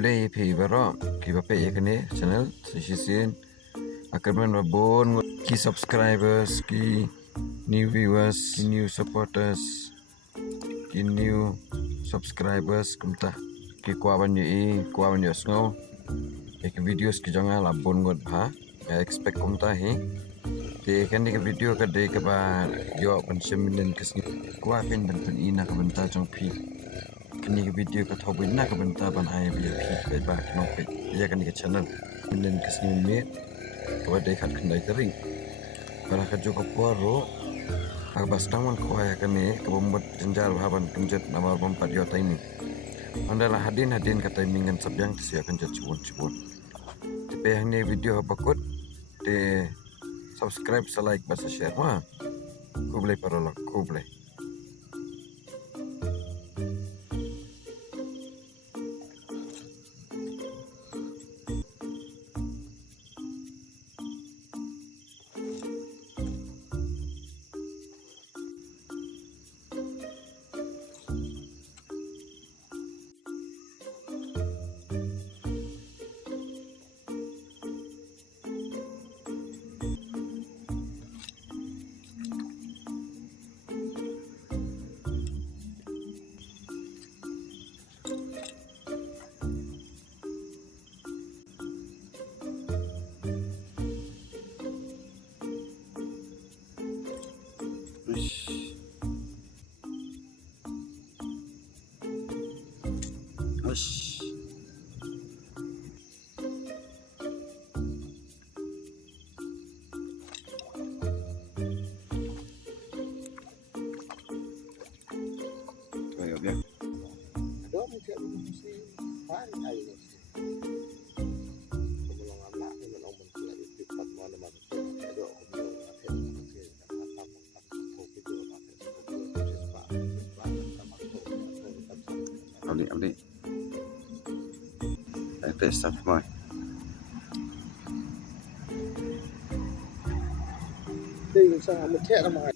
Play pi baro ki bape yakane channel sisien akan babon ki subscribers ki new viewers ki new supporters ki new subscribers kumta ki kwaban yo snow ek videos ki jonga labon ngot bha expect kumta hi te kan ni video ka de ka ba yo pensimin kesni kwa pen ben ina ka benta jong pi kini video ka thobin na ka benta ban ai bi pi ba no pe ya kan ni channel min kesni miet ka de khat khandai tering para ka jo ka poro ak bastang man Khwai kan ni ka bombat jenjar baban kunjut nama bompat yo taimi andala hadin ka taimingan sabyang siya kan jut tepe ni video bakut te subscribe sa like basa share ma kublai paralok kublai Ush. Rồi bien. Đó mới chuyện mesti phải ai mesti. Sebelum anak ni memang mesti ada tempat mana-mana tu. Ada orang yang ada mesti ada Abdi. Tes sat mai. Đây sao mà chết lắm mà.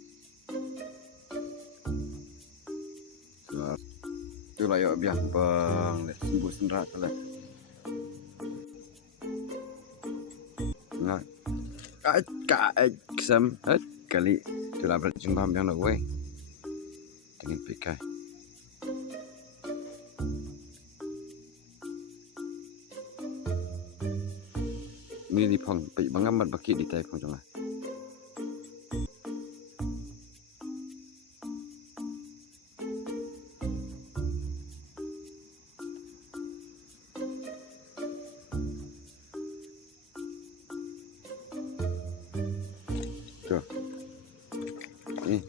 Tu lah yo biang bang le sembuh senrat lah. Nah. Kesam kali tu lah berjumpa biang nak wei. Dengan pikai. Ni di pong pi bangamat baki di tai pong jonga. Tuh. Ni.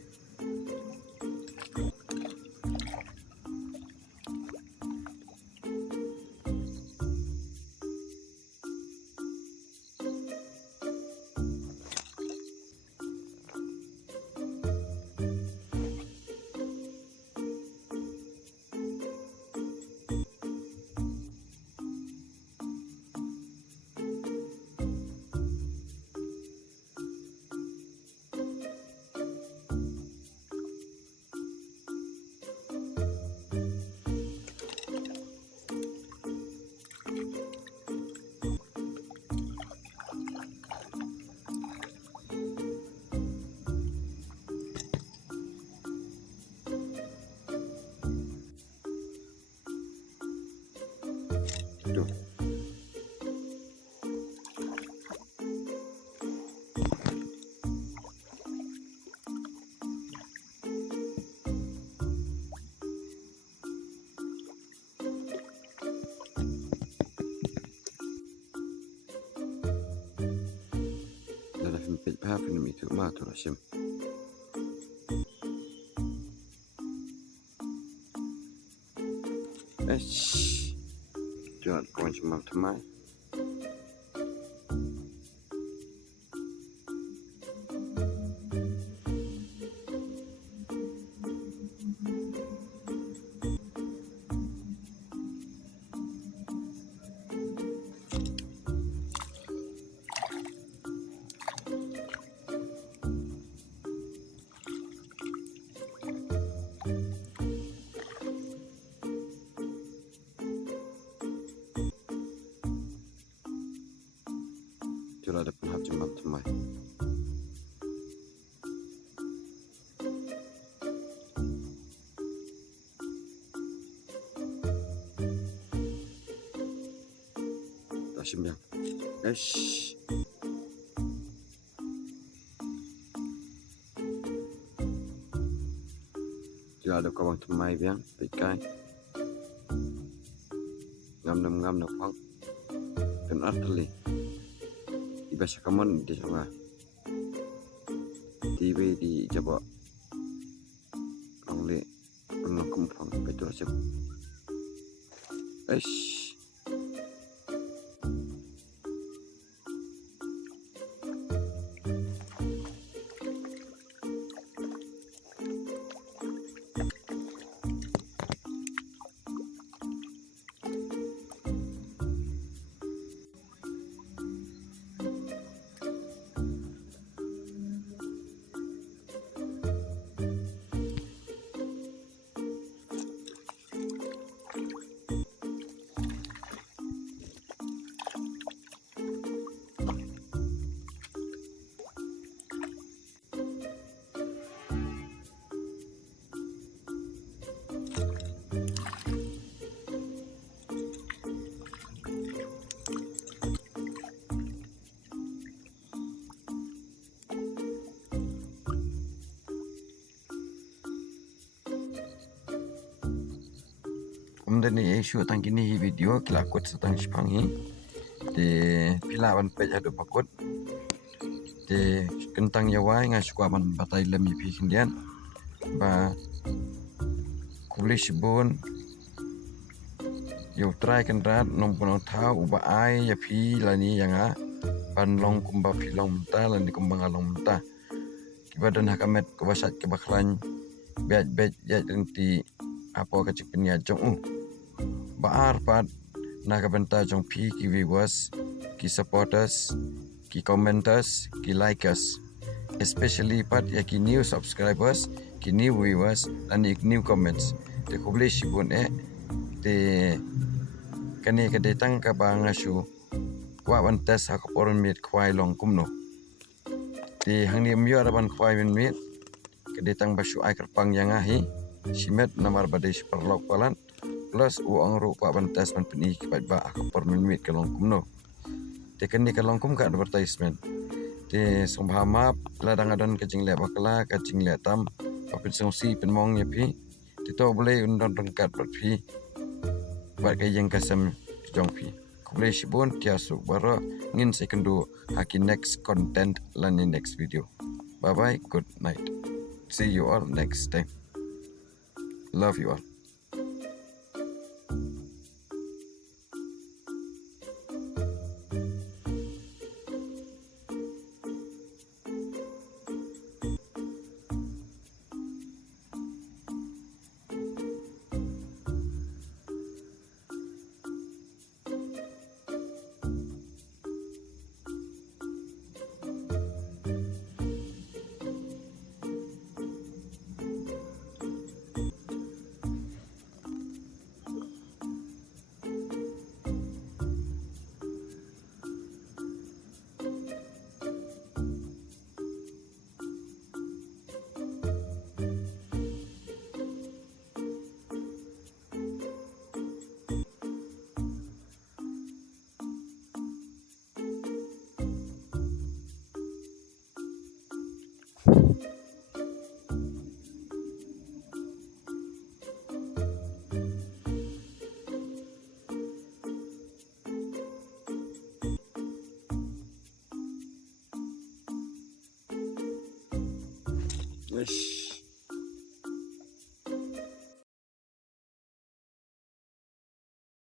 Tuh. Dah film pa film itu mah tu lah Syiem. Jangan kau cuma teman. Itulah ada penghap jembatan temai. Tak sembiang. Eish. Itulah ada kawan temai biang, pikai. Ngam nam pang. Dan arteli. Ibasa kaman di sana. TV di Jawa. Orang le pernah kumpang betul saja. Eish. Kemudian ni isu tentang kini video kelakut tentang shiphang ni di pilawan pej ada pakut di kentang yawai ngai suka man batai lemi pi kendian ba kubli shibun yo try kan rat nom puno thau uba ai ya pi lani yang a pan long kumba pi long menta lani kumbang along menta kibadan hakamet kubasat kebaklan bet ya nanti apa kecik penia jong baar pat nak benta jong pi ki viewers ki supporters ki commenters ki likers especially pat ya ki new subscribers ki new viewers and new comments te kubli shibun te kani ka detang ka bangashu wa ban tes ha ko poron mit khwai long kumno te hangni myo araban khwai min mit ka detang basu ai kerpang yang ahi simet namar badai paralok palan plus uang rupa bantas man peni kibat ba akapor minit kalong kumno tekan ni kalong kum ka advertisement te sngewbha map ladang adan kacing le bakla kacing le tam papin songsi penmong nyepi tito boleh undon rengkat berpi buat kayang kasam jong pi boleh sibun tiasu baro ngin sekundu haki next content lan next video. Bye bye, good night, see you all next time. Love you all. Yes.